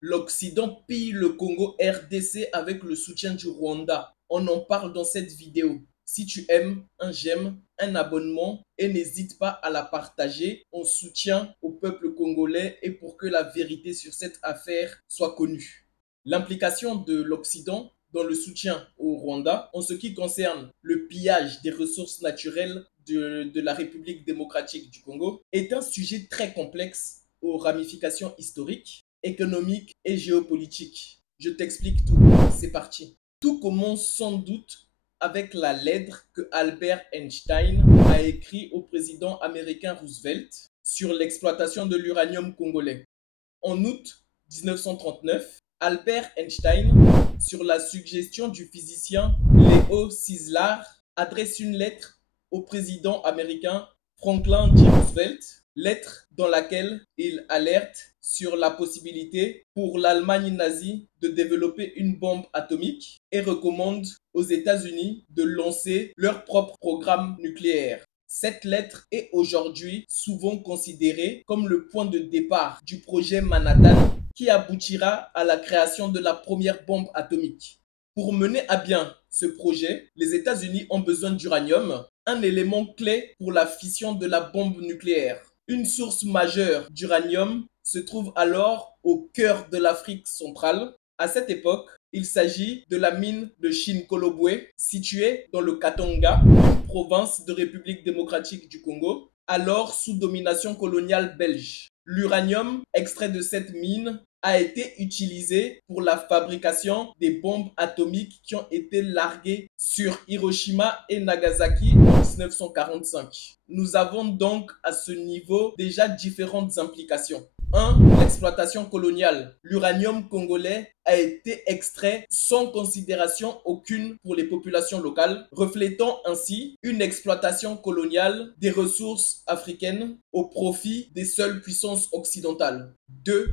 L'Occident pille le Congo RDC avec le soutien du Rwanda. On en parle dans cette vidéo. Si tu aimes, un j'aime, un abonnement et n'hésite pas à la partager en soutien au peuple congolais et pour que la vérité sur cette affaire soit connue. L'implication de l'Occident dans le soutien au Rwanda en ce qui concerne le pillage des ressources naturelles de la République démocratique du Congo est un sujet très complexe aux ramifications historiques, économiques et géopolitiques. Je t'explique tout. C'est parti. Tout commence sans doute avec la lettre que Albert Einstein a écrite au président américain Roosevelt sur l'exploitation de l'uranium congolais. En août 1939, Albert Einstein, sur la suggestion du physicien Léo Szilard, adresse une lettre au président américain Franklin D. Roosevelt, lettre dans laquelle il alerte sur la possibilité pour l'Allemagne nazie de développer une bombe atomique et recommande aux États-Unis de lancer leur propre programme nucléaire. Cette lettre est aujourd'hui souvent considérée comme le point de départ du projet Manhattan qui aboutira à la création de la première bombe atomique. Pour mener à bien ce projet, les États-Unis ont besoin d'uranium, un élément clé pour la fission de la bombe nucléaire. Une source majeure d'uranium se trouve alors au cœur de l'Afrique centrale. À cette époque, il s'agit de la mine de Chinkolobwe, située dans le Katanga, une province de République démocratique du Congo, alors sous domination coloniale belge. L'uranium extrait de cette mine a été utilisé pour la fabrication des bombes atomiques qui ont été larguées sur Hiroshima et Nagasaki en 1945. Nous avons donc à ce niveau déjà différentes implications. 1. L'exploitation coloniale. L'uranium congolais a été extrait sans considération aucune pour les populations locales, reflétant ainsi une exploitation coloniale des ressources africaines au profit des seules puissances occidentales. 2.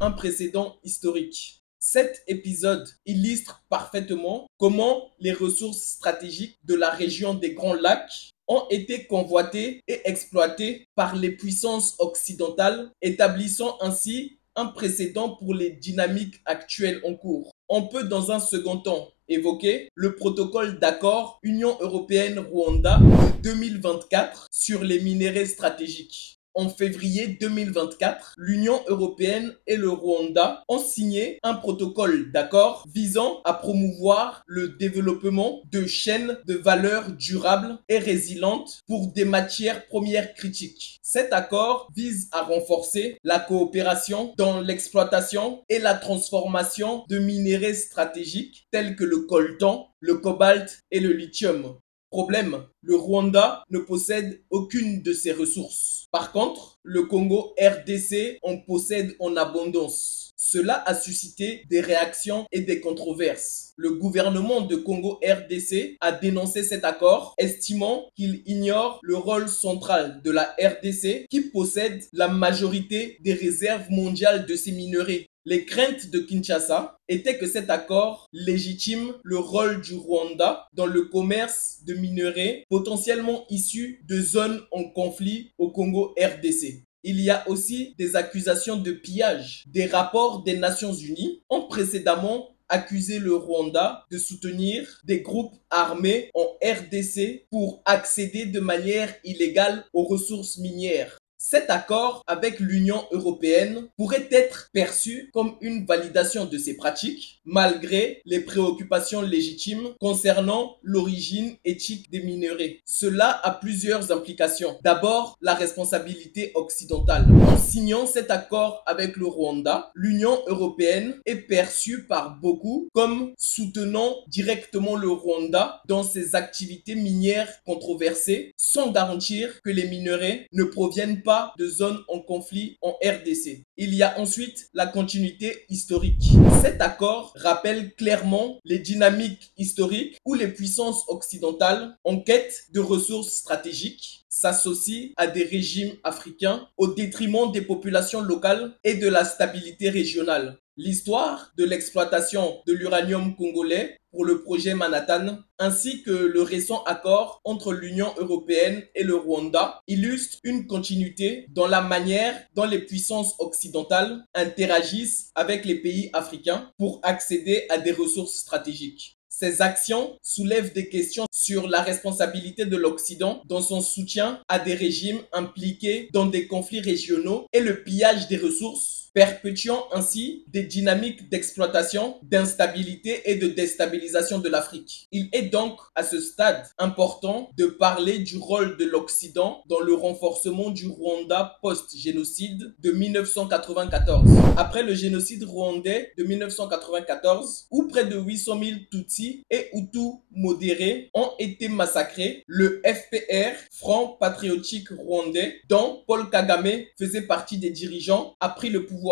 Un précédent historique. Cet épisode illustre parfaitement comment les ressources stratégiques de la région des Grands Lacs ont été convoitées et exploitées par les puissances occidentales, établissant ainsi un précédent pour les dynamiques actuelles en cours. On peut dans un second temps évoquer le protocole d'accord Union européenne-Rwanda de 2024 sur les minéraux stratégiques. En février 2024, l'Union européenne et le Rwanda ont signé un protocole d'accord visant à promouvoir le développement de chaînes de valeur durables et résilientes pour des matières premières critiques. Cet accord vise à renforcer la coopération dans l'exploitation et la transformation de minéraux stratégiques tels que le coltan, le cobalt et le lithium. Problème, le Rwanda ne possède aucune de ces ressources. Par contre, le Congo RDC en possède en abondance. Cela a suscité des réactions et des controverses. Le gouvernement de Congo RDC a dénoncé cet accord, estimant qu'il ignore le rôle central de la RDC qui possède la majorité des réserves mondiales de ces minerais. Les craintes de Kinshasa étaient que cet accord légitime le rôle du Rwanda dans le commerce de minerais potentiellement issus de zones en conflit au Congo RDC. Il y a aussi des accusations de pillage. Des rapports des Nations Unies ont précédemment accusé le Rwanda de soutenir des groupes armés en RDC pour accéder de manière illégale aux ressources minières. Cet accord avec l'Union européenne pourrait être perçu comme une validation de ces pratiques, malgré les préoccupations légitimes concernant l'origine éthique des minerais. Cela a plusieurs implications. D'abord, la responsabilité occidentale. En signant cet accord avec le Rwanda, l'Union européenne est perçue par beaucoup comme soutenant directement le Rwanda dans ses activités minières controversées, sans garantir que les minerais ne proviennent pas de zones en conflit en RDC. Il y a ensuite la continuité historique. Cet accord rappelle clairement les dynamiques historiques où les puissances occidentales, en quête de ressources stratégiques, s'associe à des régimes africains au détriment des populations locales et de la stabilité régionale. L'histoire de l'exploitation de l'uranium congolais pour le projet Manhattan, ainsi que le récent accord entre l'Union européenne et le Rwanda, illustrent une continuité dans la manière dont les puissances occidentales interagissent avec les pays africains pour accéder à des ressources stratégiques. Ces actions soulèvent des questions sur la responsabilité de l'Occident dans son soutien à des régimes impliqués dans des conflits régionaux et le pillage des ressources, perpétuant ainsi des dynamiques d'exploitation, d'instabilité et de déstabilisation de l'Afrique. Il est donc à ce stade important de parler du rôle de l'Occident dans le renforcement du Rwanda post-génocide de 1994. Après le génocide rwandais de 1994, où près de 800 000 Tutsis et Hutus modérés ont été massacrés, le FPR, Front Patriotique Rwandais, dont Paul Kagame faisait partie des dirigeants, a pris le pouvoir.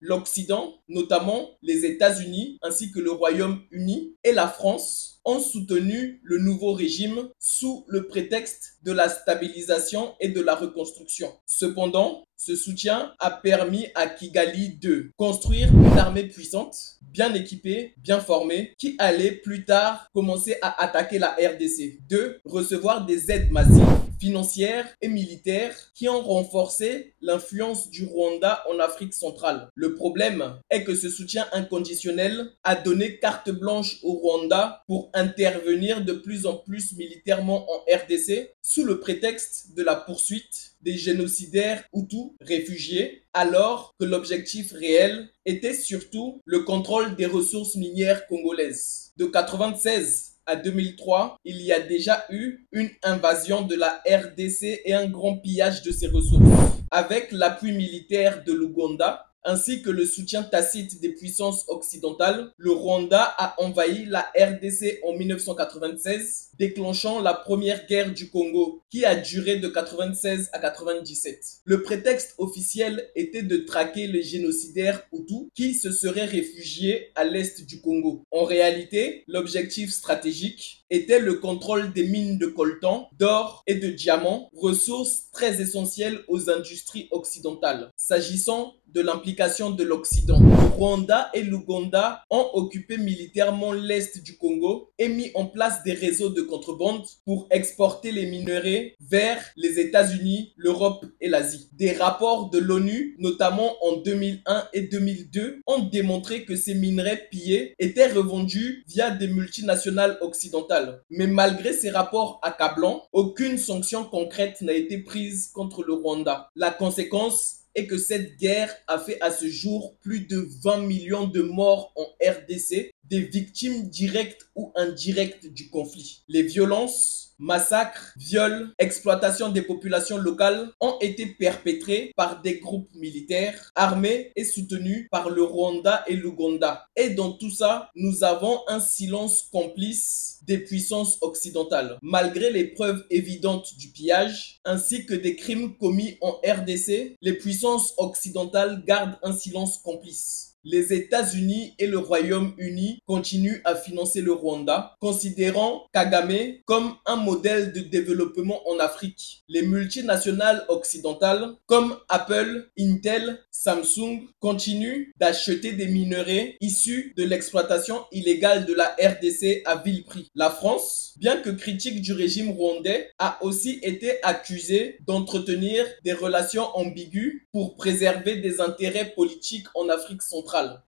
L'Occident, notamment les États-Unis ainsi que le Royaume-Uni et la France, ont soutenu le nouveau régime sous le prétexte de la stabilisation et de la reconstruction. Cependant, ce soutien a permis à Kigali de construire une armée puissante, bien équipée, bien formée, qui allait plus tard commencer à attaquer la RDC, de recevoir des aides massives financières et militaires qui ont renforcé l'influence du Rwanda en Afrique centrale. Le problème est que ce soutien inconditionnel a donné carte blanche au Rwanda pour intervenir de plus en plus militairement en RDC sous le prétexte de la poursuite des génocidaires Hutus réfugiés, alors que l'objectif réel était surtout le contrôle des ressources minières congolaises. De 1996 à 2003, il y a déjà eu une invasion de la RDC et un grand pillage de ses ressources. Avec l'appui militaire de l'Ouganda, ainsi que le soutien tacite des puissances occidentales, le Rwanda a envahi la RDC en 1996, déclenchant la première guerre du Congo, qui a duré de 1996 à 1997. Le prétexte officiel était de traquer les génocidaires Hutus qui se seraient réfugiés à l'est du Congo. En réalité, l'objectif stratégique était le contrôle des mines de coltan, d'or et de diamants, ressources très essentielles aux industries occidentales. S'agissant de l'implication de l'Occident, le Rwanda et l'Ouganda ont occupé militairement l'est du Congo et mis en place des réseaux de contrebande pour exporter les minerais vers les États-Unis, l'Europe et l'Asie. Des rapports de l'ONU, notamment en 2001 et 2002, ont démontré que ces minerais pillés étaient revendus via des multinationales occidentales. Mais malgré ces rapports accablants, aucune sanction concrète n'a été prise contre le Rwanda. La conséquence est que cette guerre a fait à ce jour plus de 20 millions de morts en RDC, des victimes directes ou indirectes du conflit. Les violences, massacres, viols, exploitation des populations locales ont été perpétrés par des groupes militaires armés et soutenus par le Rwanda et l'Ouganda. Et dans tout ça, nous avons un silence complice des puissances occidentales. Malgré les preuves évidentes du pillage, ainsi que des crimes commis en RDC, les puissances occidentales gardent un silence complice. Les États-Unis et le Royaume-Uni continuent à financer le Rwanda, considérant Kagame comme un modèle de développement en Afrique. Les multinationales occidentales comme Apple, Intel, Samsung continuent d'acheter des minerais issus de l'exploitation illégale de la RDC à vil prix. La France, bien que critique du régime rwandais, a aussi été accusée d'entretenir des relations ambiguës pour préserver des intérêts politiques en Afrique centrale.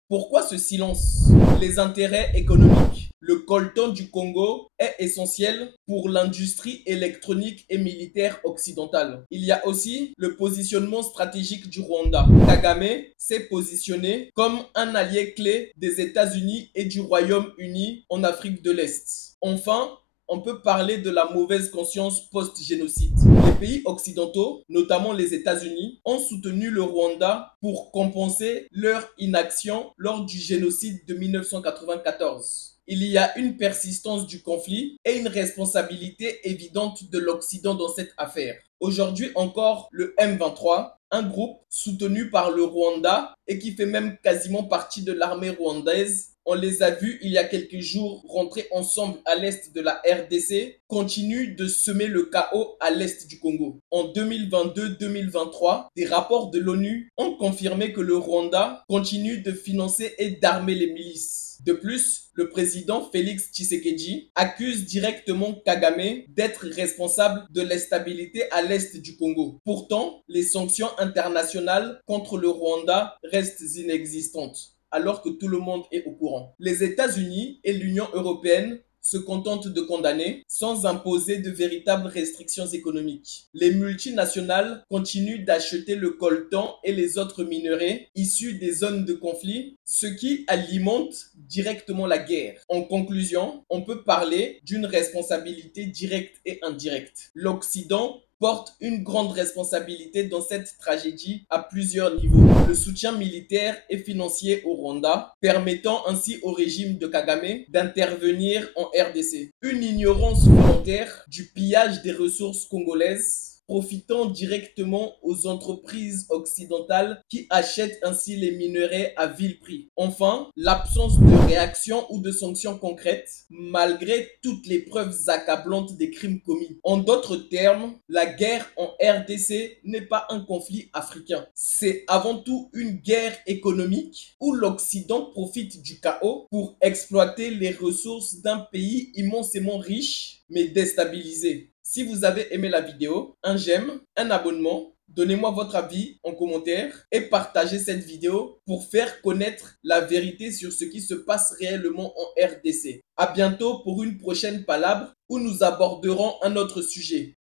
Pourquoi ce silence? Les intérêts économiques. Le coltan du Congo est essentiel pour l'industrie électronique et militaire occidentale. Il y a aussi le positionnement stratégique du Rwanda. Kagame s'est positionné comme un allié clé des États-Unis et du Royaume-Uni en Afrique de l'Est. Enfin, on peut parler de la mauvaise conscience post-génocide. Les pays occidentaux, notamment les États-Unis, ont soutenu le Rwanda pour compenser leur inaction lors du génocide de 1994. Il y a une persistance du conflit et une responsabilité évidente de l'Occident dans cette affaire. Aujourd'hui encore, le M23, un groupe soutenu par le Rwanda et qui fait même quasiment partie de l'armée rwandaise, on les a vus il y a quelques jours rentrer ensemble à l'est de la RDC, continue de semer le chaos à l'est du Congo. En 2022-2023, des rapports de l'ONU ont confirmé que le Rwanda continue de financer et d'armer les milices. De plus, le président Félix Tshisekedi accuse directement Kagame d'être responsable de l'instabilité à l'est du Congo. Pourtant, les sanctions internationales contre le Rwanda restent inexistantes, alors que tout le monde est au courant. Les États-Unis et l'Union européenne se contentent de condamner sans imposer de véritables restrictions économiques. Les multinationales continuent d'acheter le coltan et les autres minerais issus des zones de conflit, ce qui alimente directement la guerre. En conclusion, on peut parler d'une responsabilité directe et indirecte. L'Occident porte une grande responsabilité dans cette tragédie à plusieurs niveaux. Le soutien militaire et financier au Rwanda, permettant ainsi au régime de Kagame d'intervenir en RDC. Une ignorance volontaire du pillage des ressources congolaises, profitant directement aux entreprises occidentales qui achètent ainsi les minerais à vil prix. Enfin, l'absence de réaction ou de sanctions concrètes, malgré toutes les preuves accablantes des crimes commis. En d'autres termes, la guerre en RDC n'est pas un conflit africain. C'est avant tout une guerre économique où l'Occident profite du chaos pour exploiter les ressources d'un pays immensément riche mais déstabilisé. Si vous avez aimé la vidéo, un j'aime, un abonnement, donnez-moi votre avis en commentaire et partagez cette vidéo pour faire connaître la vérité sur ce qui se passe réellement en RDC. À bientôt pour une prochaine palabre où nous aborderons un autre sujet.